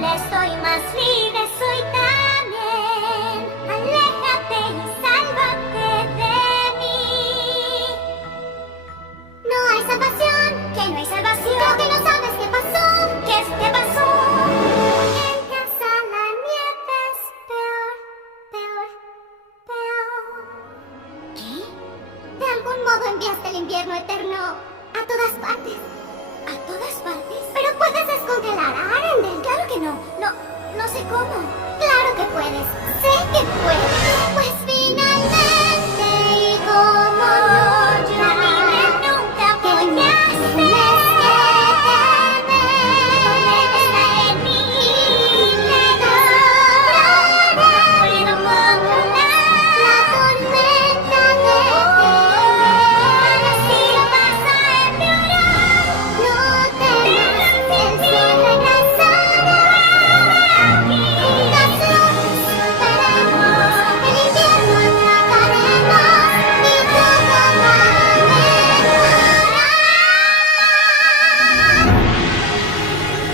sola estoy más libre, soy también. Aléjate y sálvate de mí. No hay salvación, que no hay salvación. Creo que no sabes qué pasó, qué te pasó. En casa la nieve es peor, peor, peor. ¿Qué? De algún modo enviaste el invierno eterno a todas partes. ¿A todas partes? Pero puedes descongelar a Arendelle. Claro que no. No sé cómo. Claro que puedes. Sé que puedes. Pues